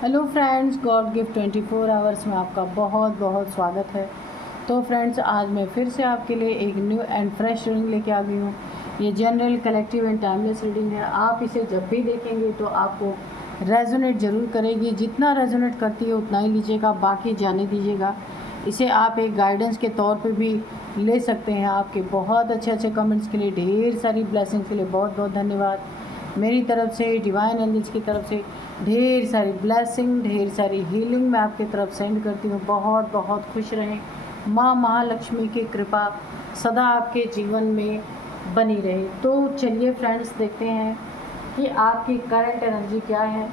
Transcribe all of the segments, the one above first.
Hello friends, God gift 24 hours में आपका बहुत बहुत स्वागत है। तो फ्रेंड्स, आज मैं फिर से आपके लिए एक न्यू एंड फ्रेश रीडिंग लेके आ गई हूँ। ये general, collective and timeless reading है। आप इसे जब भी देखेंगे तो आपको रेजोनेट ज़रूर करेगी। जितना रेजोनेट करती है उतना ही लीजिएगा, बाकी जाने दीजिएगा। इसे आप एक गाइडेंस के तौर पे भी ले सकते हैं। आपके बहुत अच्छे अच्छे कमेंट्स के लिए, ढेर सारी ब्लेसिंग्स के लिए बहुत बहुत धन्यवाद। मेरी तरफ से, डिवाइन एंजल्स की तरफ से ढेर सारी ब्लेसिंग, ढेर सारी हीलिंग मैं आपकी तरफ सेंड करती हूँ। बहुत बहुत खुश रहें। माँ महालक्ष्मी की कृपा सदा आपके जीवन में बनी रहे। तो चलिए फ्रेंड्स, देखते हैं कि आपकी करंट एनर्जी क्या है।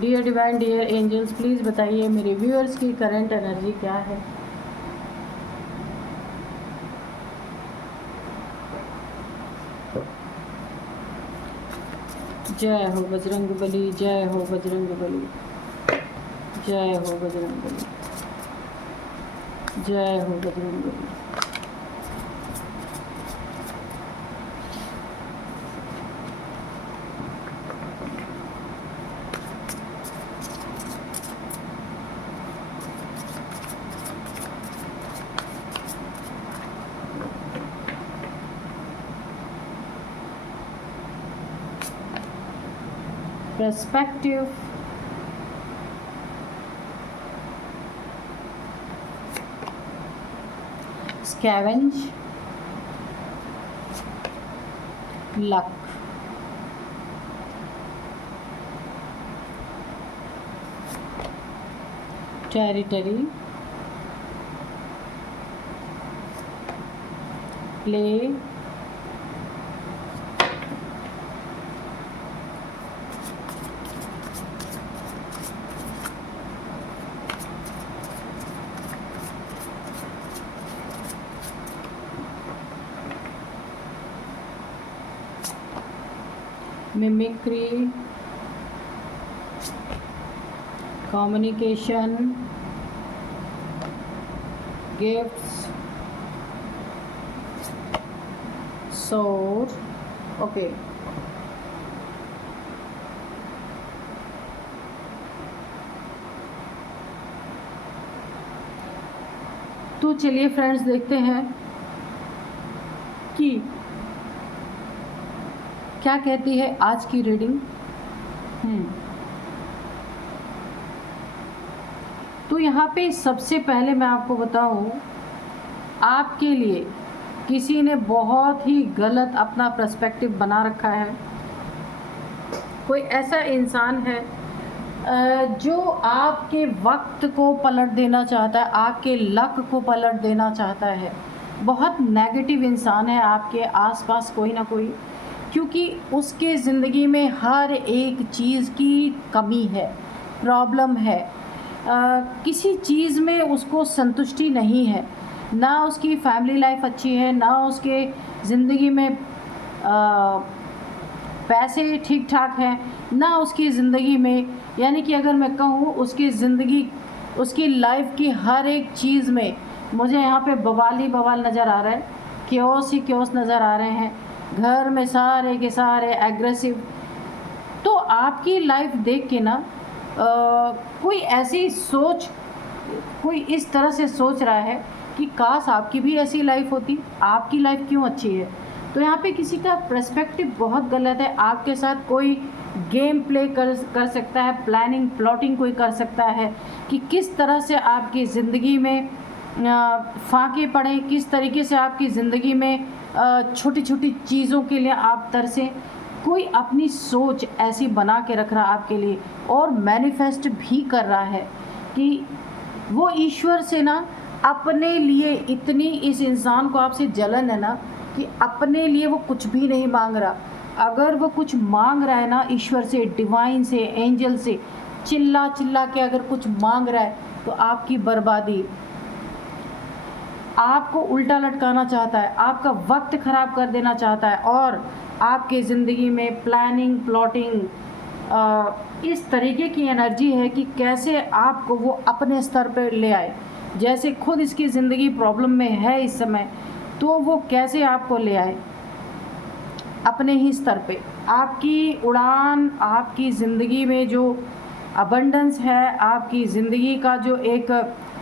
Dear divine, dear angels, please बताइए मेरे व्यूअर्स की करंट एनर्जी क्या है। जय हो बजरंग बली, जय हो बजरंग बली, जय हो बजरंग बली, जय हो Bajrang Bali. Perspective, scavenge, luck, territory, play, mimicry, communication, gifts, sword, okay। तो चलिए फ्रेंड्स, देखते हैं कि क्या कहती है आज की रीडिंग। तो यहाँ पे सबसे पहले मैं आपको बताऊँ, आपके लिए किसी ने बहुत ही गलत अपना पर्सपेक्टिव बना रखा है। कोई ऐसा इंसान है जो आपके वक्त को पलट देना चाहता है, आपके लक को पलट देना चाहता है। बहुत नेगेटिव इंसान है आपके आसपास कोई ना कोई, क्योंकि उसके ज़िंदगी में हर एक चीज़ की कमी है, प्रॉब्लम है। किसी चीज़ में उसको संतुष्टि नहीं है। ना उसकी फैमिली लाइफ अच्छी है, ना उसके ज़िंदगी में पैसे ठीक ठाक हैं, ना उसकी ज़िंदगी में, यानी कि अगर मैं कहूँ उसकी ज़िंदगी, उसकी लाइफ की हर एक चीज़ में मुझे यहाँ पे बवाल ही बवाल नज़र आ रहा है। क्योस ही क्योस नज़र आ रहे हैं। घर में सारे के सारे एग्रेसिव। तो आपकी लाइफ देख के ना कोई ऐसी सोच, कोई इस तरह से सोच रहा है कि काश आपकी भी ऐसी लाइफ होती, आपकी लाइफ क्यों अच्छी है। तो यहाँ पे किसी का पर्सपेक्टिव बहुत गलत है। आपके साथ कोई गेम प्ले कर सकता है, प्लानिंग प्लॉटिंग कोई कर सकता है कि किस तरह से आपकी ज़िंदगी में फाके पड़े, किस तरीके से आपकी ज़िंदगी में छोटी छोटी चीज़ों के लिए आप तरसें। कोई अपनी सोच ऐसी बना के रख रहा है आपके लिए, और मैनिफेस्ट भी कर रहा है कि वो ईश्वर से ना अपने लिए इतनी इस इंसान को आपसे जलन है ना कि अपने लिए वो कुछ भी नहीं मांग रहा। अगर वो कुछ मांग रहा है ना ईश्वर से, डिवाइन से, एंजल से, चिल्ला चिल्ला के अगर कुछ मांग रहा है तो आपकी बर्बादी, आपको उल्टा लटकाना चाहता है, आपका वक्त ख़राब कर देना चाहता है, और आपके ज़िंदगी में प्लानिंग प्लॉटिंग इस तरीके की एनर्जी है कि कैसे आपको वो अपने स्तर पर ले आए। जैसे खुद इसकी ज़िंदगी प्रॉब्लम में है इस समय, तो वो कैसे आपको ले आए अपने ही स्तर पे। आपकी उड़ान, आपकी ज़िंदगी में जो अबंडेंस है, आपकी ज़िंदगी का जो एक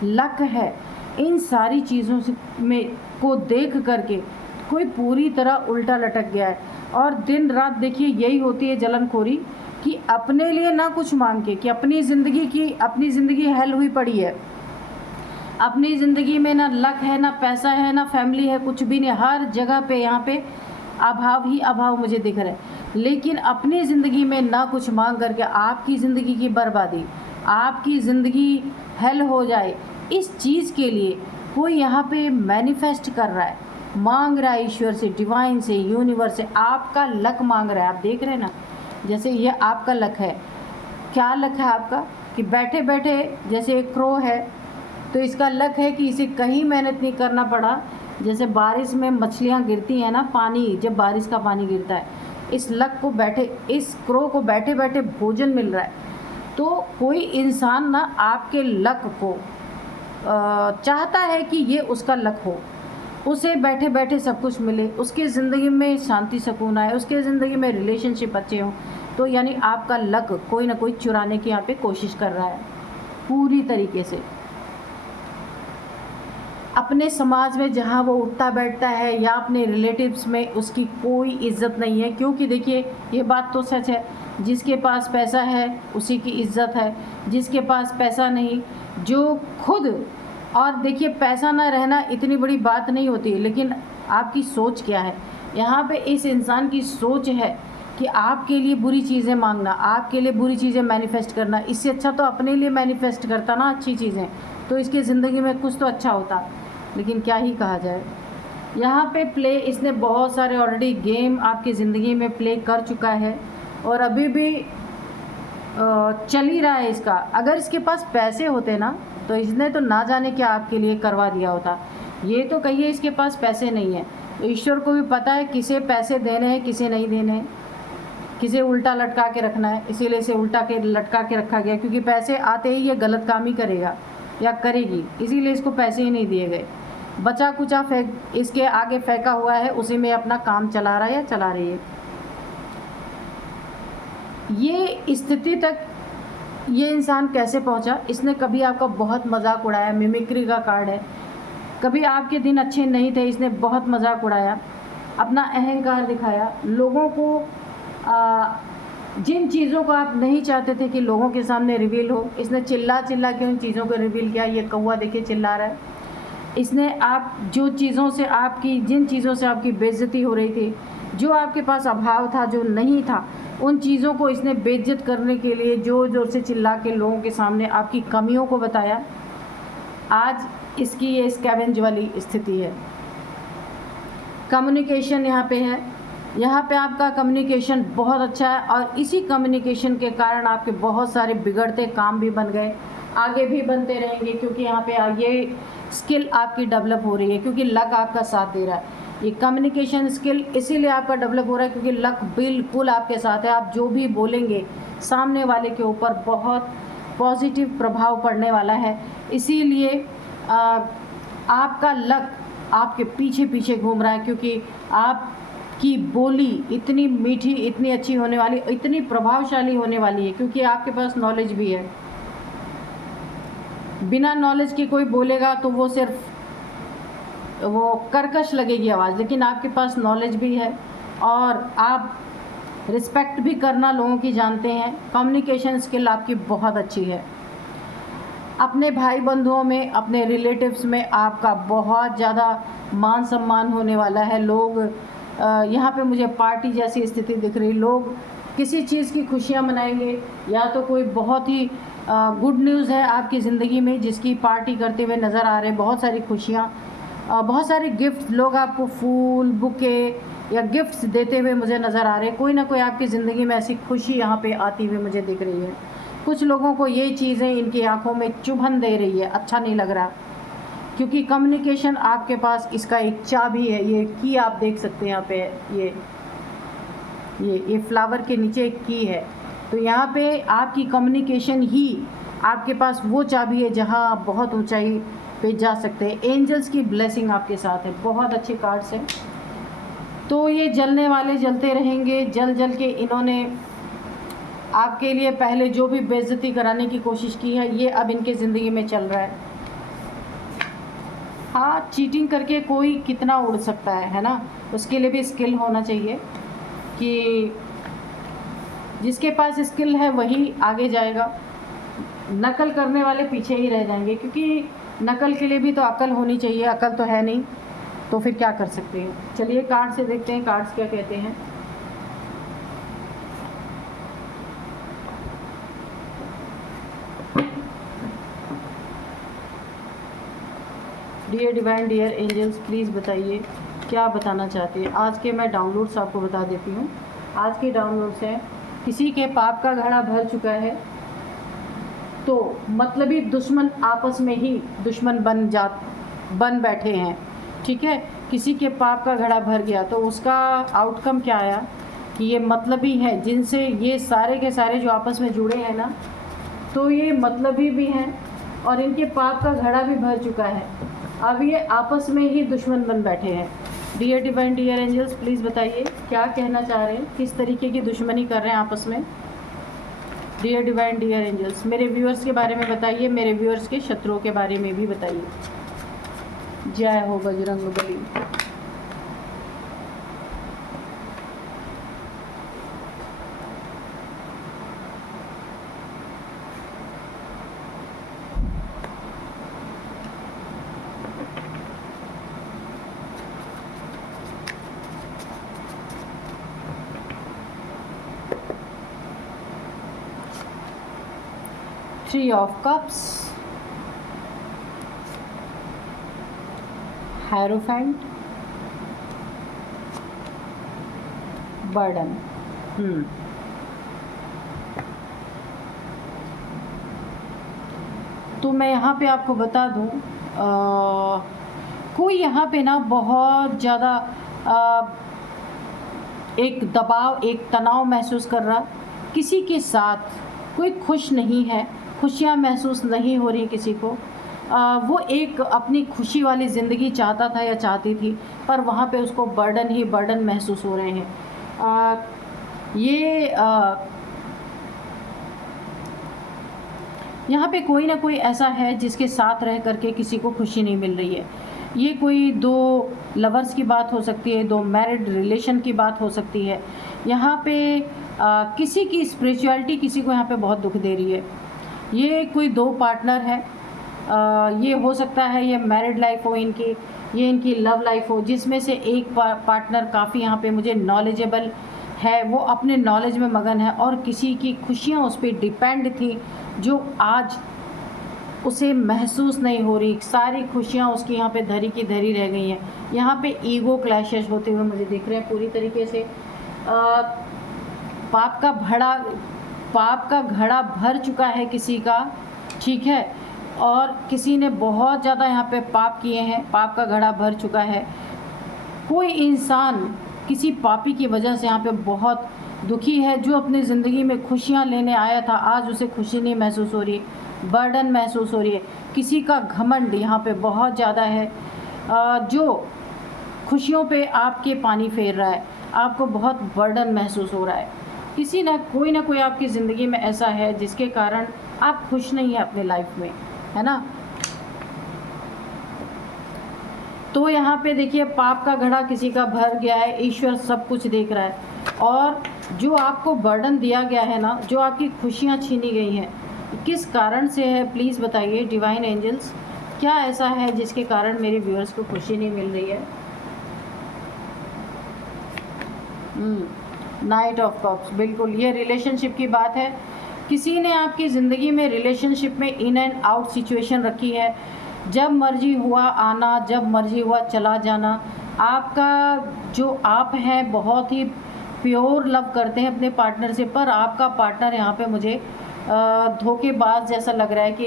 लक है, इन सारी चीज़ों से में को देख करके कोई पूरी तरह उल्टा लटक गया है। और दिन रात देखिए यही होती है जलनखोरी कि अपने लिए ना कुछ मांग के, कि अपनी ज़िंदगी हेल हुई पड़ी है, अपनी ज़िंदगी में ना लक है, ना पैसा है, ना फैमिली है, कुछ भी नहीं। हर जगह पे यहाँ पे अभाव ही अभाव मुझे दिख रहा है। लेकिन अपनी ज़िंदगी में ना कुछ मांग करके आपकी ज़िंदगी की बर्बादी, आपकी ज़िंदगी हेल हो जाए, इस चीज़ के लिए कोई यहाँ पे मैनिफेस्ट कर रहा है, मांग रहा है ईश्वर से, डिवाइन से, यूनिवर्स से, आपका लक मांग रहा है। आप देख रहे हैं ना, जैसे ये आपका लक है। क्या लक है आपका? कि बैठे बैठे, जैसे एक क्रो है तो इसका लक है कि इसे कहीं मेहनत नहीं करना पड़ा। जैसे बारिश में मछलियाँ गिरती हैं ना, पानी, जब बारिश का पानी गिरता है, इस क्रो को बैठे बैठे भोजन मिल रहा है। तो कोई इंसान ना आपके लक को चाहता है कि ये उसका लक हो, उसे बैठे बैठे सब कुछ मिले, उसकी ज़िंदगी में शांति सुकून आए, उसके ज़िंदगी में रिलेशनशिप अच्छे हों। तो यानी आपका लक कोई ना कोई चुराने की यहाँ पे कोशिश कर रहा है पूरी तरीके से। अपने समाज में जहाँ वो उठता बैठता है या अपने रिलेटिव्स में उसकी कोई इज़्ज़त नहीं है। क्योंकि देखिए ये बात तो सच है, जिसके पास पैसा है उसी की इज़्ज़त है, जिसके पास पैसा नहीं, जो खुद, और देखिए पैसा ना रहना इतनी बड़ी बात नहीं होती, लेकिन आपकी सोच क्या है। यहाँ पे इस इंसान की सोच है कि आपके लिए बुरी चीज़ें मांगना, आपके लिए बुरी चीज़ें मैनिफेस्ट करना। इससे अच्छा तो अपने लिए मैनिफेस्ट करता ना अच्छी चीज़ें, तो इसकी ज़िंदगी में कुछ तो अच्छा होता। लेकिन क्या ही कहा जाए, यहाँ पे इसने बहुत सारे ऑलरेडी गेम आपकी ज़िंदगी में प्ले कर चुका है और अभी भी चल ही रहा है इसका। अगर इसके पास पैसे होते ना तो इसने तो ना जाने क्या आपके लिए करवा दिया होता। ये तो कहिए इसके पास पैसे नहीं है, तो ईश्वर को भी पता है किसे पैसे देने हैं, किसे नहीं देने हैं, किसे उल्टा लटका के रखना है, इसीलिए इसे उल्टा के लटका के रखा गया। क्योंकि पैसे आते ही ये गलत काम ही करेगा या करेगी, इसीलिए इसको पैसे ही नहीं दिए गए। बचा कुचा इसके आगे फेंका हुआ है, उसी में अपना काम चला रहा है या चला रही है। ये स्थिति तक ये इंसान कैसे पहुंचा? इसने कभी आपका बहुत मजाक उड़ाया, मिमिक्री का कार्ड है। कभी आपके दिन अच्छे नहीं थे, इसने बहुत मजाक उड़ाया, अपना अहंकार दिखाया, लोगों को जिन चीज़ों को आप नहीं चाहते थे कि लोगों के सामने रिवील हो, इसने चिल्ला चिल्ला के उन चीज़ों को रिवील किया। ये कौवा देखिए चिल्ला रहा है। इसने जिन चीज़ों से आपकी बेइज्जती हो रही थी, जो आपके पास अभाव था, जो नहीं था, उन चीज़ों को इसने बेइज्जत करने के लिए ज़ोर ज़ोर से चिल्ला के लोगों के सामने आपकी कमियों को बताया। आज इसकी ये स्कैवेंज वाली स्थिति है। कम्युनिकेशन यहाँ पे है, यहाँ पे आपका कम्युनिकेशन बहुत अच्छा है और इसी कम्युनिकेशन के कारण आपके बहुत सारे बिगड़ते काम भी बन गए, आगे भी बनते रहेंगे। क्योंकि यहाँ पे ये स्किल आपकी डेवलप हो रही है, क्योंकि लक आपका साथ दे रहा है। ये कम्युनिकेशन स्किल इसीलिए आपका डेवलप हो रहा है क्योंकि लक बिल्कुल आपके साथ है। आप जो भी बोलेंगे सामने वाले के ऊपर बहुत पॉजिटिव प्रभाव पड़ने वाला है। इसीलिए आपका लक आपके पीछे पीछे घूम रहा है, क्योंकि आपकी बोली इतनी मीठी, इतनी अच्छी होने वाली, इतनी प्रभावशाली होने वाली है, क्योंकि आपके पास नॉलेज भी है। बिना नॉलेज के कोई बोलेगा तो वो सिर्फ वो कर्कश लगेगी आवाज़, लेकिन आपके पास नॉलेज भी है और आप रिस्पेक्ट भी करना लोगों की जानते हैं। कम्युनिकेशन स्किल आपकी बहुत अच्छी है। अपने भाई बंधुओं में, अपने रिलेटिव्स में आपका बहुत ज़्यादा मान सम्मान होने वाला है। लोग यहाँ पे मुझे पार्टी जैसी स्थिति दिख रही, लोग किसी चीज़ की खुशियाँ मनाएंगे, या तो कोई बहुत ही गुड न्यूज़ है आपकी ज़िंदगी में जिसकी पार्टी करते हुए नज़र आ रहे हैं। बहुत सारी खुशियाँ, बहुत सारे गिफ्ट, लोग आपको फूल, बुके या गिफ्ट्स देते हुए मुझे नज़र आ रहे हैं। कोई ना कोई आपकी ज़िंदगी में ऐसी खुशी यहाँ पे आती हुई मुझे दिख रही है। कुछ लोगों को ये चीज़ें इनकी आंखों में चुभन दे रही है, अच्छा नहीं लग रहा, क्योंकि कम्युनिकेशन आपके पास इसका एक चाबी है। ये की आप देख सकते हैं यहाँ पे, ये फ्लावर के नीचे एक की है। तो यहाँ पे आपकी कम्युनिकेशन ही आपके पास वो चाबी है जहाँ आप बहुत ऊंचाई पे जा सकते हैं। एंजल्स की ब्लेसिंग आपके साथ है, बहुत अच्छे कार्ड्स हैं। तो ये जलने वाले जलते रहेंगे, जल जल के इन्होंने आपके लिए पहले जो भी बेइज्जती कराने की कोशिश की है, ये अब इनके ज़िंदगी में चल रहा है। हाँ, चीटिंग करके कोई कितना उड़ सकता है ना, उसके लिए भी स्किल होना चाहिए कि जिसके पास स्किल है वही आगे जाएगा, नकल करने वाले पीछे ही रह जाएंगे, क्योंकि नकल के लिए भी तो अकल होनी चाहिए, अकल तो है नहीं, तो फिर क्या कर सकते हैं। चलिए कार्ड से देखते हैं कार्ड्स क्या कहते हैं। Dear divine, dear angels, please बताइए क्या बताना चाहते हैं। आज के मैं डाउनलोड्स आपको बता देती हूँ। आज के डाउनलोड्स हैं, किसी के पाप का घड़ा भर चुका है, तो मतलबी दुश्मन आपस में ही दुश्मन बन बैठे हैं, ठीक है। किसी के पाप का घड़ा भर गया तो उसका आउटकम क्या आया कि ये मतलबी है, जिनसे ये सारे के सारे जो आपस में जुड़े हैं ना, तो ये मतलबी भी हैं और इनके पाप का घड़ा भी भर चुका है। अब ये आपस में ही दुश्मन बन बैठे हैं। Dear divine, dear angels, please बताइए क्या कहना चाह रहे हैं, किस तरीके की दुश्मनी कर रहे हैं आपस में। डियर डिवाइन, डियर एंजल्स, मेरे व्यूअर्स के बारे में बताइए, मेरे व्यूअर्स के शत्रुओं के बारे में भी बताइए। जय हो Bajrangbali. Three of Cups, Hierophant, Burden। तो मैं यहाँ पे आपको बता दूँ, कोई यहाँ पे ना बहुत ज़्यादा एक दबाव, एक तनाव महसूस कर रहा, किसी के साथ कोई खुश नहीं है, खुशियाँ महसूस नहीं हो रही किसी को। वो एक अपनी खुशी वाली ज़िंदगी चाहता था या चाहती थी, पर वहाँ पे उसको बर्डन ही बर्डन महसूस हो रहे हैं। यहाँ पे कोई ना कोई ऐसा है जिसके साथ रह करके किसी को खुशी नहीं मिल रही है। ये कोई दो लवर्स की बात हो सकती है, दो मैरिड रिलेशन की बात हो सकती है। यहाँ पे किसी की स्पिरिचुअलिटी किसी को यहाँ पे बहुत दुख दे रही है। ये कोई दो पार्टनर है, ये हो सकता है ये मैरिड लाइफ हो इनकी, ये इनकी लव लाइफ हो, जिसमें से एक पार्टनर काफ़ी यहाँ पे मुझे नॉलेजेबल है, वो अपने नॉलेज में मगन है और किसी की खुशियाँ उस पर डिपेंड थी जो आज उसे महसूस नहीं हो रही। सारी खुशियाँ उसकी यहाँ पे धरी की धरी रह गई हैं। यहाँ पे ईगो क्लैशेस होते हुए मुझे दिख रहे हैं पूरी तरीके से। पाप का घड़ा भर चुका है किसी का, ठीक है, और किसी ने बहुत ज़्यादा यहाँ पे पाप किए हैं, पाप का घड़ा भर चुका है। कोई इंसान किसी पापी की वजह से यहाँ पे बहुत दुखी है, जो अपनी ज़िंदगी में खुशियाँ लेने आया था, आज उसे खुशी नहीं महसूस हो रही, बर्डन महसूस हो रही है। किसी का घमंड यहाँ पे बहुत ज़्यादा है, जो खुशियों पे आपके पानी फेर रहा है, आपको बहुत बर्डन महसूस हो रहा है। कोई ना कोई आपकी ज़िंदगी में ऐसा है जिसके कारण आप खुश नहीं हैं अपने लाइफ में, है ना। तो यहाँ पे देखिए पाप का घड़ा किसी का भर गया है, ईश्वर सब कुछ देख रहा है, और जो आपको बर्डन दिया गया है ना, जो आपकी खुशियाँ छीनी गई हैं, किस कारण से है प्लीज़ बताइए डिवाइन एंजल्स। क्या ऐसा है जिसके कारण मेरे व्यूअर्स को खुशी नहीं मिल रही है। नाइट ऑफ कप्स, बिल्कुल ये रिलेशनशिप की बात है। किसी ने आपकी ज़िंदगी में रिलेशनशिप में इन एंड आउट सिचुएशन रखी है, जब मर्जी हुआ आना, जब मर्जी हुआ चला जाना। आपका जो आप हैं बहुत ही प्योर लव करते हैं अपने पार्टनर से, पर आपका पार्टनर यहाँ पे मुझे धोखेबाज जैसा लग रहा है कि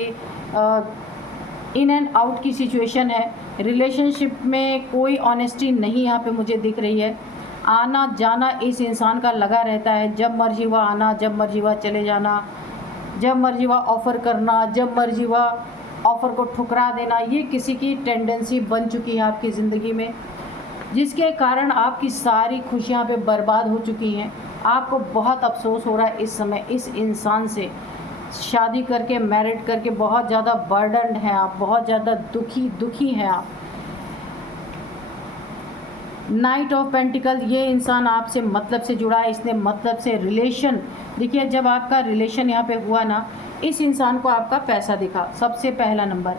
इन एंड आउट की सिचुएशन है। रिलेशनशिप में कोई ऑनेस्टी नहीं यहाँ पे मुझे दिख रही है। आना जाना इस इंसान का लगा रहता है, जब मर्जी हुआ आना, जब मर्जी हुआ चले जाना, जब मर्जी हुआ ऑफ़र करना, जब मर्जी हुआ ऑफ़र को ठुकरा देना, ये किसी की टेंडेंसी बन चुकी है आपकी ज़िंदगी में, जिसके कारण आपकी सारी खुशियाँ पे बर्बाद हो चुकी हैं। आपको बहुत अफ़सोस हो रहा है इस समय इस इंसान से। शादी करके, मैरिड करके बहुत ज़्यादा बर्डन्ड हैं आप, बहुत ज़्यादा दुखी हैं आप। नाइट ऑफ पेंटिकल, ये इंसान आपसे मतलब से जुड़ा है, इसने मतलब से रिलेशन, देखिए जब आपका रिलेशन यहाँ पे हुआ ना, इस इंसान को आपका पैसा दिखा, सबसे पहला नंबर,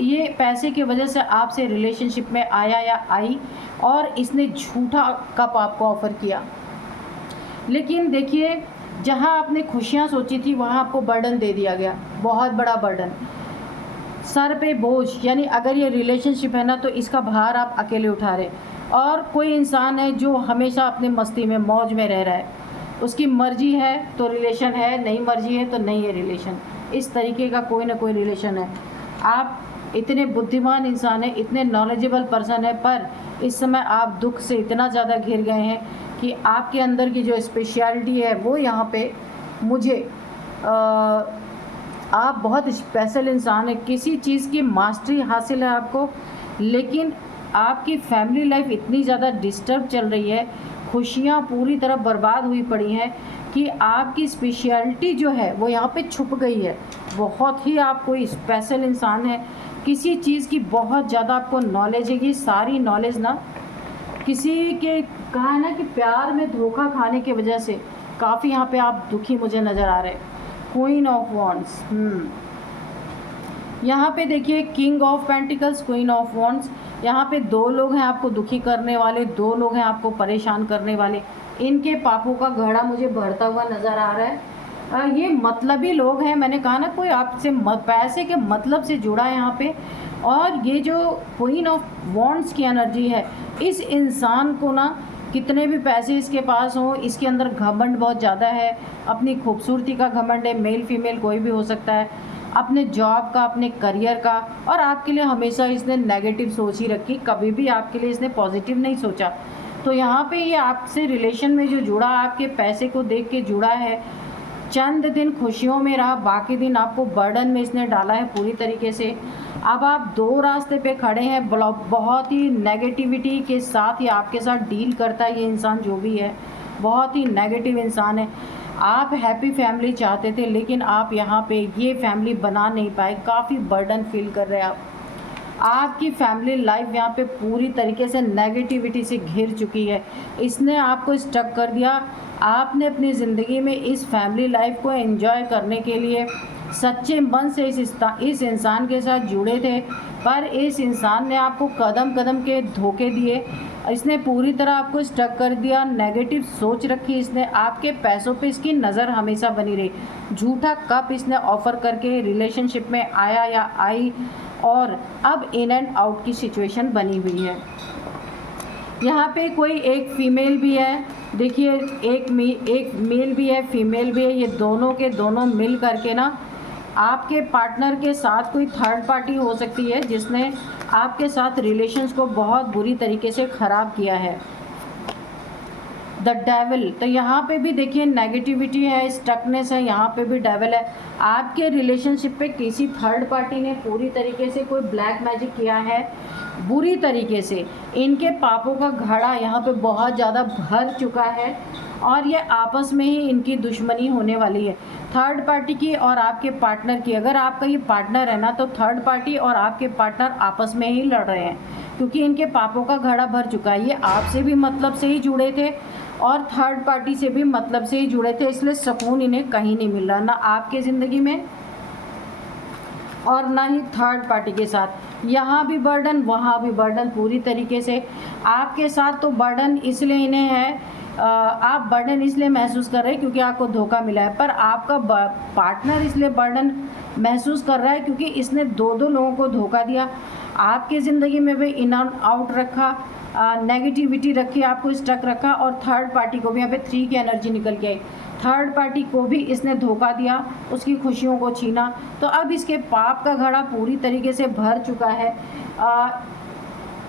ये पैसे की वजह से आपसे रिलेशनशिप में आया या आई, और इसने झूठा कप आपको ऑफ़र किया। लेकिन देखिए जहाँ आपने खुशियाँ सोची थी वहाँ आपको बर्डन दे दिया गया, बहुत बड़ा बर्डन, सर पे बोझ। यानी अगर ये रिलेशनशिप है ना तो इसका भार आप अकेले उठा रहे, और कोई इंसान है जो हमेशा अपनी मस्ती में, मौज में रह रहा है, उसकी मर्जी है तो रिलेशन है, नहीं मर्जी है तो नहीं है रिलेशन, इस तरीके का कोई ना कोई रिलेशन है। आप इतने बुद्धिमान इंसान हैं, इतने नॉलेजेबल पर्सन है, पर इस समय आप दुख से इतना ज़्यादा घिर गए हैं कि आपके अंदर की जो स्पेशलिटी है वो यहाँ पे मुझे आप बहुत स्पेशल इंसान है, किसी चीज़ की मास्टरी हासिल है आपको, लेकिन आपकी फैमिली लाइफ इतनी ज़्यादा डिस्टर्ब चल रही है, खुशियाँ पूरी तरह बर्बाद हुई पड़ी हैं कि आपकी स्पेशलिटी जो है वो यहाँ पे छुप गई है। बहुत ही आप कोई स्पेशल इंसान है, किसी चीज़ की बहुत ज़्यादा आपको नॉलेज है। ये सारी नॉलेज ना किसी के, कहा है ना कि प्यार में धोखा खाने की वजह से काफ़ी यहाँ पे आप दुखी मुझे नज़र आ रहे हैं। क्वीन ऑफ वॉन्ड्स, यहाँ पे देखिए king of pentacles, queen of wands, यहाँ पे दो लोग हैं आपको दुखी करने वाले, दो लोग हैं आपको परेशान करने वाले। इनके पापों का घड़ा मुझे बढ़ता हुआ नज़र आ रहा है। ये मतलबी लोग हैं, मैंने कहा ना कोई आपसे पैसे के मतलब से जुड़ा है यहाँ पे। और ये जो क्वीन ऑफ वॉन्ड्स की एनर्जी है, इस इंसान को ना कितने भी पैसे इसके पास हों, इसके अंदर घमंड बहुत ज़्यादा है, अपनी खूबसूरती का घमंड है, मेल फीमेल कोई भी हो सकता है, अपने जॉब का, अपने करियर का, और आपके लिए हमेशा इसने नेगेटिव सोच ही रखी, कभी भी आपके लिए इसने पॉजिटिव नहीं सोचा। तो यहाँ पे ये आपसे रिलेशन में जो जुड़ा, आपके पैसे को देख के जुड़ा है, चंद दिन खुशियों में रहा, बाकी दिन आपको बर्डन में इसने डाला है पूरी तरीके से। अब आप दो रास्ते पे खड़े हैं, बहुत ही नेगेटिविटी के साथ ये आपके साथ डील करता है। ये इंसान जो भी है बहुत ही नेगेटिव इंसान है। आप हैप्पी फैमिली चाहते थे, लेकिन आप यहाँ पे ये फैमिली बना नहीं पाए, काफ़ी बर्डन फील कर रहे हैं आप। आपकी फैमिली लाइफ यहाँ पे पूरी तरीके से नेगेटिविटी से घिर चुकी है, इसने आपको स्टक कर दिया। आपने अपनी ज़िंदगी में इस फैमिली लाइफ को एंजॉय करने के लिए सच्चे मन से इस इंसान के साथ जुड़े थे, पर इस इंसान ने आपको कदम कदम के धोखे दिए, इसने पूरी तरह आपको स्टक कर दिया, नेगेटिव सोच रखी इसने, आपके पैसों पे इसकी नज़र हमेशा बनी रही, झूठा कप इसने ऑफ़र करके रिलेशनशिप में आया या आई, और अब इन एंड आउट की सिचुएशन बनी हुई है। यहाँ पे कोई एक फ़ीमेल भी है, देखिए एक मेल भी है, फीमेल भी है, ये दोनों के दोनों मिल करके ना आपके पार्टनर के साथ कोई थर्ड पार्टी हो सकती है जिसने आपके साथ रिलेशंस को बहुत बुरी तरीके से ख़राब किया है। द डेविल, तो यहाँ पे भी देखिए नेगेटिविटी है, स्टकनेस है, यहाँ पे भी डेविल है। आपके रिलेशनशिप पे किसी थर्ड पार्टी ने पूरी तरीके से कोई ब्लैक मैजिक किया है बुरी तरीके से। इनके पापों का घड़ा यहाँ पे बहुत ज़्यादा भर चुका है, और ये आपस में ही इनकी दुश्मनी होने वाली है, थर्ड पार्टी की और आपके पार्टनर की। अगर आपका ये पार्टनर है ना, तो थर्ड पार्टी और आपके पार्टनर आपस में ही लड़ रहे हैं, क्योंकि इनके पापों का घड़ा भर चुका है। ये आपसे भी मतलब से ही जुड़े थे और थर्ड पार्टी से भी मतलब से ही जुड़े थे, इसलिए सुकून इन्हें कहीं नहीं मिल रहा, ना आपके ज़िंदगी में और ना ही थर्ड पार्टी के साथ। यहाँ भी बर्डन, वहाँ भी बर्डन, पूरी तरीके से आपके साथ तो बर्डन इसलिए इन्हें है, आप बर्डन इसलिए महसूस कर रहे हैं क्योंकि आपको धोखा मिला है, पर आपका पार्टनर इसलिए बर्डन महसूस कर रहा है क्योंकि इसने दो लोगों को धोखा दिया। आपकी ज़िंदगी में भी इन एंड आउट रखा, नेगेटिविटी रखी, आपको स्टक रखा, और थर्ड पार्टी को भी, यहाँ पे 3 की एनर्जी निकल के आई, थर्ड पार्टी को भी इसने धोखा दिया, उसकी खुशियों को छीना। तो अब इसके पाप का घड़ा पूरी तरीके से भर चुका है,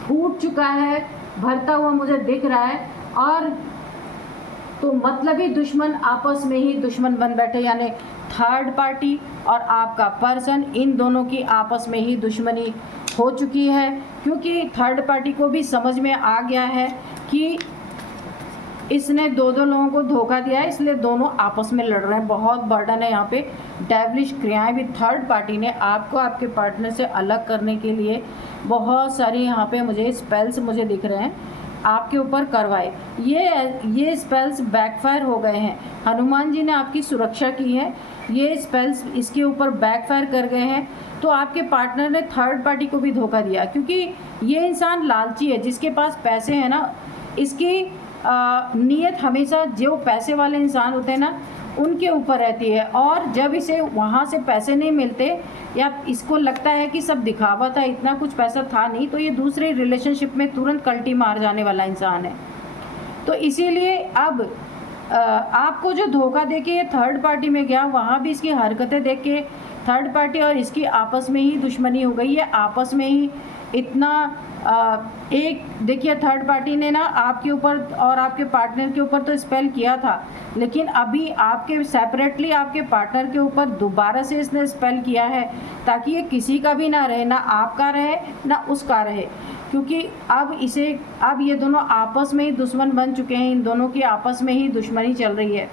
फूट चुका है, भरता हुआ मुझे दिख रहा है। और तो मतलबी दुश्मन आपस में ही दुश्मन बन बैठे, यानी थर्ड पार्टी और आपका पर्सन, इन दोनों की आपस में ही दुश्मनी हो चुकी है, क्योंकि थर्ड पार्टी को भी समझ में आ गया है कि इसने दो लोगों को धोखा दिया है, इसलिए दोनों आपस में लड़ रहे हैं। बहुत बर्डन है यहाँ पे। डेविलिश क्रियाएं भी थर्ड पार्टी ने आपको आपके पार्टनर से अलग करने के लिए बहुत सारी यहाँ पे मुझे स्पेल्स मुझे दिख रहे हैं आपके ऊपर करवाए। ये स्पेल्स बैकफायर हो गए हैं। हनुमान जी ने आपकी सुरक्षा की है, ये स्पेल्स इसके ऊपर बैकफायर कर गए हैं। तो आपके पार्टनर ने थर्ड पार्टी को भी धोखा दिया, क्योंकि ये इंसान लालची है। जिसके पास पैसे हैं ना, इसकी नीयत हमेशा जो पैसे वाले इंसान होते हैं ना उनके ऊपर रहती है, और जब इसे वहाँ से पैसे नहीं मिलते या इसको लगता है कि सब दिखावा था, इतना कुछ पैसा था नहीं, तो ये दूसरे रिलेशनशिप में तुरंत कल्टी मार जाने वाला इंसान है। तो इसीलिए अब आपको जो धोखा दे के ये थर्ड पार्टी में गया, वहाँ भी इसकी हरकतें देख के थर्ड पार्टी और इसकी आपस में ही दुश्मनी हो गई है। आपस में ही इतना एक देखिए, थर्ड पार्टी ने ना आपके ऊपर और आपके पार्टनर के ऊपर तो स्पेल किया था, लेकिन अभी आपके सेपरेटली आपके पार्टनर के ऊपर दोबारा से इसने स्पेल किया है, ताकि ये किसी का भी ना रहे, ना आपका रहे ना उसका रहे, क्योंकि अब ये दोनों आपस में ही दुश्मन बन चुके हैं। इन दोनों की आपस में ही दुश्मनी चल रही है।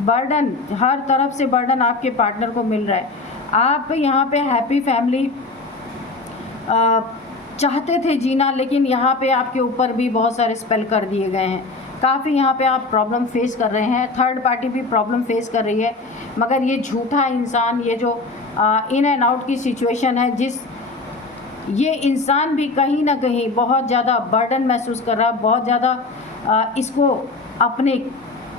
बर्डन, हर तरफ से बर्डन आपके पार्टनर को मिल रहा है। आप यहाँ पे हैप्पी फैमिली चाहते थे जीना, लेकिन यहाँ पे आपके ऊपर भी बहुत सारे स्पेल कर दिए गए हैं। काफ़ी यहाँ पे आप प्रॉब्लम फेस कर रहे हैं, थर्ड पार्टी भी प्रॉब्लम फेस कर रही है। मगर ये झूठा इंसान, ये जो इन एंड आउट की सिचुएशन है, ये इंसान भी कहीं ना कहीं बहुत ज़्यादा बर्डन महसूस कर रहा है, बहुत ज़्यादा इसको अपने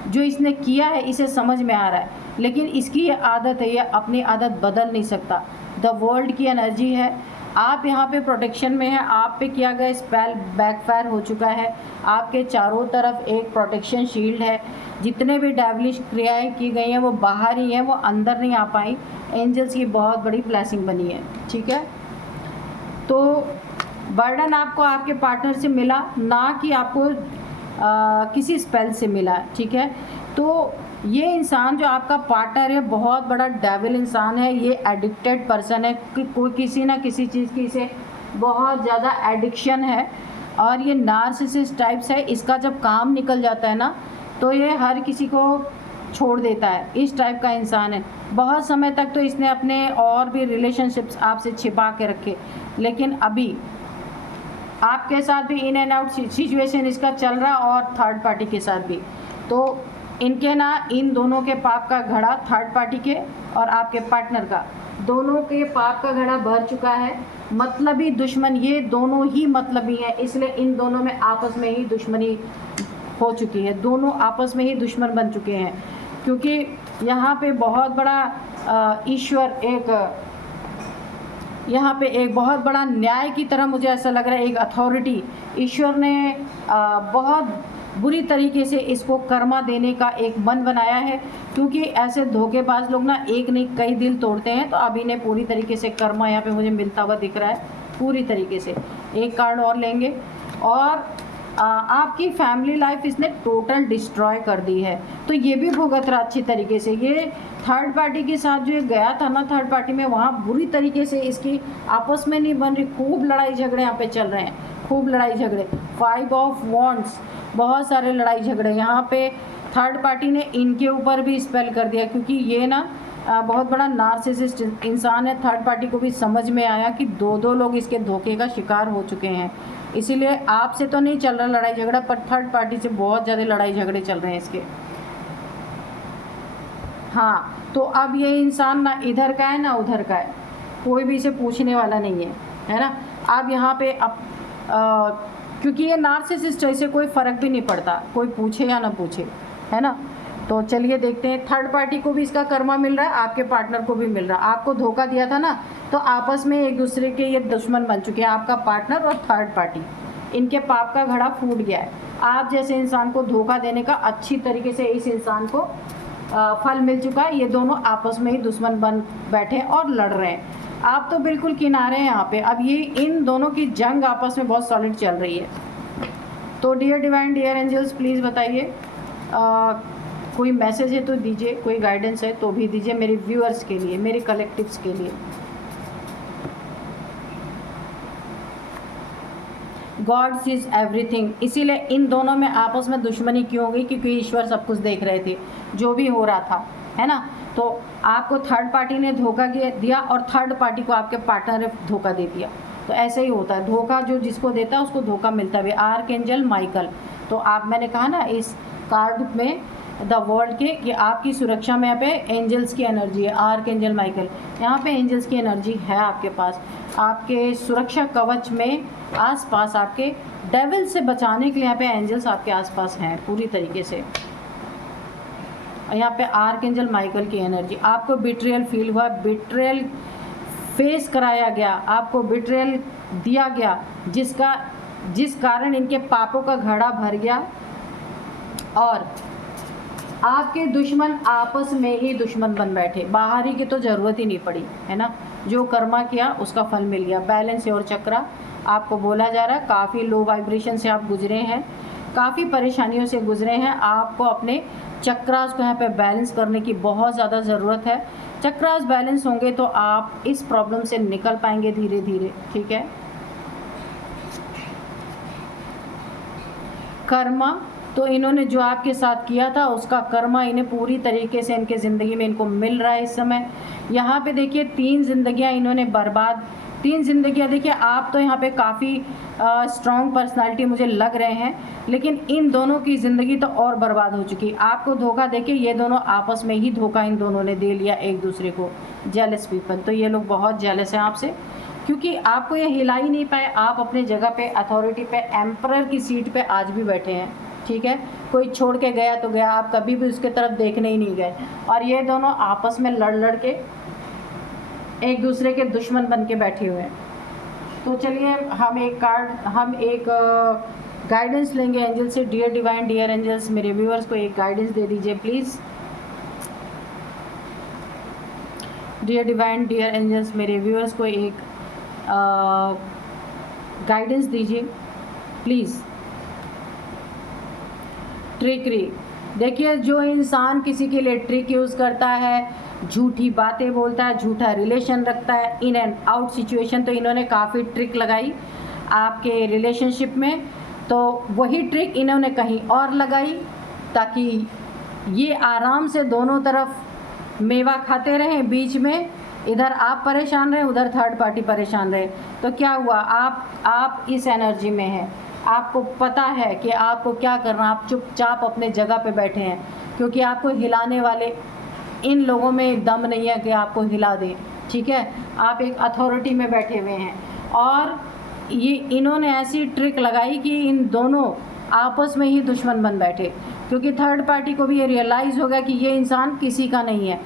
जो इसने किया है इसे समझ में आ रहा है, लेकिन इसकी ये आदत है, ये अपनी आदत बदल नहीं सकता। द वर्ल्ड की एनर्जी है, आप यहाँ पे प्रोटेक्शन में है, आप पे किया गया स्पेल बैकफायर हो चुका है। आपके चारों तरफ एक प्रोटेक्शन शील्ड है। जितने भी डेविलिश क्रियाएं की गई हैं वो बाहर ही हैं, वो अंदर नहीं आ पाई। एंजल्स की बहुत बड़ी ब्लेसिंग बनी है, ठीक है। तो बर्डन आपको आपके पार्टनर से मिला, ना कि आपको किसी स्पेल से मिला, ठीक है। तो ये इंसान जो आपका पार्टनर है बहुत बड़ा डेविल इंसान है। ये एडिक्टेड पर्सन है कि कोई किसी ना किसी चीज़ की इसे बहुत ज़्यादा एडिक्शन है, और ये नार्सिसिस्ट टाइप्स है। इसका जब काम निकल जाता है ना तो ये हर किसी को छोड़ देता है, इस टाइप का इंसान है। बहुत समय तक तो इसने अपने और भी रिलेशनशिप्स आपसे छिपा के रखे, लेकिन अभी आपके साथ भी इन एंड आउट सिचुएशन इसका चल रहा, और थर्ड पार्टी के साथ भी। तो इनके ना इन दोनों के पाप का घड़ा, थर्ड पार्टी के और आपके पार्टनर का, दोनों के पाप का घड़ा भर चुका है। मतलबी दुश्मन, ये दोनों ही मतलबी हैं, इसलिए इन दोनों में आपस में ही दुश्मनी हो चुकी है। दोनों आपस में ही दुश्मन बन चुके हैं, क्योंकि यहाँ पे बहुत बड़ा ईश्वर यहाँ पे एक बहुत बड़ा न्याय की तरह मुझे ऐसा लग रहा है, एक अथॉरिटी ईश्वर ने बहुत बुरी तरीके से इसको कर्मा देने का एक मन बनाया है, क्योंकि ऐसे धोखेबाज लोग ना एक नहीं कई दिल तोड़ते हैं। तो अब इन्हें पूरी तरीके से कर्मा यहाँ पे मुझे मिलता हुआ दिख रहा है, पूरी तरीके से। एक कार्ड और लेंगे, और आपकी फैमिली लाइफ इसने टोटल डिस्ट्रॉय कर दी है। तो ये भी भुगत रहा अच्छी तरीके से। ये थर्ड पार्टी के साथ जो गया था ना थर्ड पार्टी में, वहाँ बुरी तरीके से इसकी आपस में नहीं बन रही, खूब लड़ाई झगड़े यहाँ पे चल रहे हैं, खूब लड़ाई झगड़े। 5 ऑफ वॉन्ड्स, बहुत सारे लड़ाई झगड़े यहाँ पे। थर्ड पार्टी ने इनके ऊपर भी स्पेल कर दिया, क्योंकि ये ना बहुत बड़ा नार्सिसिस्ट इंसान है। थर्ड पार्टी को भी समझ में आया कि दो लोग इसके धोखे का शिकार हो चुके हैं, इसीलिए आपसे तो नहीं चल रहा लड़ाई झगड़ा, पर थर्ड पार्टी से बहुत ज़्यादा लड़ाई झगड़े चल रहे हैं इसके। हाँ, तो अब ये इंसान ना इधर का है ना उधर का है, कोई भी इसे पूछने वाला नहीं है ना। अब यहाँ पे क्योंकि ये नार्सिसिस्ट है, इसे कोई फ़र्क भी नहीं पड़ता कोई पूछे या ना पूछे, है ना। तो चलिए देखते हैं, थर्ड पार्टी को भी इसका कर्मा मिल रहा है, आपके पार्टनर को भी मिल रहा है। आपको धोखा दिया था ना, तो आपस में एक दूसरे के ये दुश्मन बन चुके हैं, आपका पार्टनर और थर्ड पार्टी। इनके पाप का घड़ा फूट गया है। आप जैसे इंसान को धोखा देने का अच्छी तरीके से इस इंसान को फल मिल चुका है। ये दोनों आपस में ही दुश्मन बन बैठे और लड़ रहे हैं। आप तो बिल्कुल किनारे हैं यहाँ पे। अब ये इन दोनों की जंग आपस में बहुत सॉलिड चल रही है। तो dear divine, dear angels, please बताइए कोई मैसेज है तो दीजिए, कोई गाइडेंस है तो भी दीजिए, मेरे व्यूअर्स के लिए, मेरे कलेक्टिव्स के लिए। गॉड सीज एवरीथिंग, इसीलिए इन दोनों में आपस में दुश्मनी क्यों हो गई? क्योंकि ईश्वर सब कुछ देख रहे थे जो भी हो रहा था, है ना। तो आपको थर्ड पार्टी ने धोखा दिया और थर्ड पार्टी को आपके पार्टनर ने धोखा दे दिया। तो ऐसे ही होता है, धोखा जो जिसको देता है उसको धोखा मिलता भी। आर्कएंजल माइकल, तो आप, मैंने कहा ना इस कार्ड में द वर्ल्ड के कि आपकी सुरक्षा में यहाँ पे एंजल्स की एनर्जी है। आर्कएंजल माइकल, यहाँ पे एंजल्स की एनर्जी है आपके पास, आपके सुरक्षा कवच में आसपास, आपके डेविल से बचाने के लिए यहाँ पे एंजल्स आपके आसपास हैं पूरी तरीके से। यहाँ पे आर्कएंजल माइकल की एनर्जी, आपको बिट्रियल फील हुआ, बिट्रियल फेस कराया गया, आपको बिट्रियल दिया गया, जिस कारण इनके पापों का घड़ा भर गया और आपके दुश्मन आपस में ही दुश्मन बन बैठे। बाहरी की तो ज़रूरत ही नहीं पड़ी, है ना। जो कर्मा किया उसका फल मिल गया। बैलेंस और चक्रा आपको बोला जा रहा है, काफ़ी लो वाइब्रेशन से आप गुजरे हैं, काफ़ी परेशानियों से गुजरे हैं। आपको अपने चक्रास को यहाँ पे बैलेंस करने की बहुत ज़्यादा ज़रूरत है। चक्रास बैलेंस होंगे तो आप इस प्रॉब्लम से निकल पाएंगे धीरे धीरे, ठीक है। कर्मा, तो इन्होंने जो आपके साथ किया था उसका कर्मा इन्हें पूरी तरीके से इनके ज़िंदगी में इनको मिल रहा है इस समय। यहाँ पे देखिए 3 जिंदगियाँ इन्होंने बर्बाद, 3 जिंदगियाँ। देखिए आप तो यहाँ पे काफ़ी स्ट्रॉन्ग पर्सनालिटी मुझे लग रहे हैं, लेकिन इन दोनों की ज़िंदगी तो और बर्बाद हो चुकी। आपको धोखा देके ये दोनों आपस में ही धोखा इन दोनों ने दे लिया एक दूसरे को। जेलस पीपल, तो ये लोग बहुत जेलस हैं आपसे, क्योंकि आपको ये हिला ही नहीं पाए। आप अपने जगह पे अथॉरिटी पे एम्परर की सीट पे आज भी बैठे हैं, ठीक है। कोई छोड़ के गया तो गया, आप कभी भी उसके तरफ देखने ही नहीं गए। और ये दोनों आपस में लड़ के एक दूसरे के दुश्मन बन के बैठे हुए हैं। तो चलिए हम एक गाइडेंस लेंगे एंजल से। डियर डिवाइन, डियर एंजल्स, मेरे व्यूअर्स को एक गाइडेंस दे दीजिए please. Dear divine, dear angels, मेरे व्यूअर्स को एक गाइडेंस दीजिए प्लीज़। ट्रिकरी, देखिए जो इंसान किसी के लिए ट्रिक यूज़ करता है, झूठी बातें बोलता है, झूठा रिलेशन रखता है, इन एंड आउट सिचुएशन, तो इन्होंने काफ़ी ट्रिक लगाई आपके रिलेशनशिप में। तो वही ट्रिक इन्होंने कहीं और लगाई ताकि ये आराम से दोनों तरफ मेवा खाते रहें, बीच में इधर आप परेशान रहे, उधर थर्ड पार्टी परेशान रहे। तो क्या हुआ, आप इस एनर्जी में हैं, आपको पता है कि आपको क्या करना, आप चुपचाप अपने जगह पे बैठे हैं, क्योंकि आपको हिलाने वाले इन लोगों में दम नहीं है कि आपको हिला दें, ठीक है। आप एक अथॉरिटी में बैठे हुए हैं और ये इन्होंने ऐसी ट्रिक लगाई कि इन दोनों आपस में ही दुश्मन बन बैठे, क्योंकि थर्ड पार्टी को भी ये रियलाइज़ हो गया कि ये इंसान किसी का नहीं है।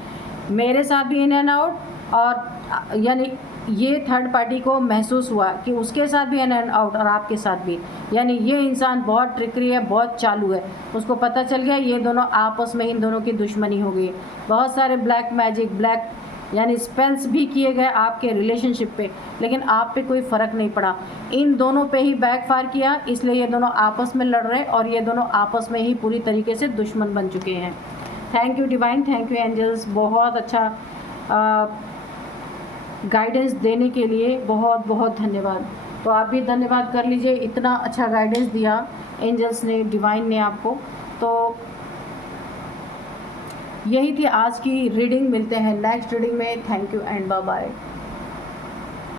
मेरे साथ भी इन एंड आउट, और यानी ये थर्ड पार्टी को महसूस हुआ कि उसके साथ भी इन एंड आउट और आपके साथ भी, यानी ये इंसान बहुत ट्रिकरी है, बहुत चालू है। उसको पता चल गया ये दोनों आपस में, इन दोनों की दुश्मनी हो गई। बहुत सारे ब्लैक मैजिक, ब्लैक यानी स्पेल्स भी किए गए आपके रिलेशनशिप पे, लेकिन आप पे कोई फ़र्क नहीं पड़ा। इन दोनों पे ही बैकफायर किया, इसलिए ये दोनों आपस में लड़ रहे और ये दोनों आपस में ही पूरी तरीके से दुश्मन बन चुके हैं। Thank you divine, thank you angels, बहुत अच्छा गाइडेंस देने के लिए बहुत बहुत धन्यवाद। तो आप भी धन्यवाद कर लीजिए, इतना अच्छा गाइडेंस दिया एंजल्स ने, डिवाइन ने आपको। तो यही थी आज की रीडिंग, मिलते हैं नेक्स्ट रीडिंग में। Thank you and bye bye.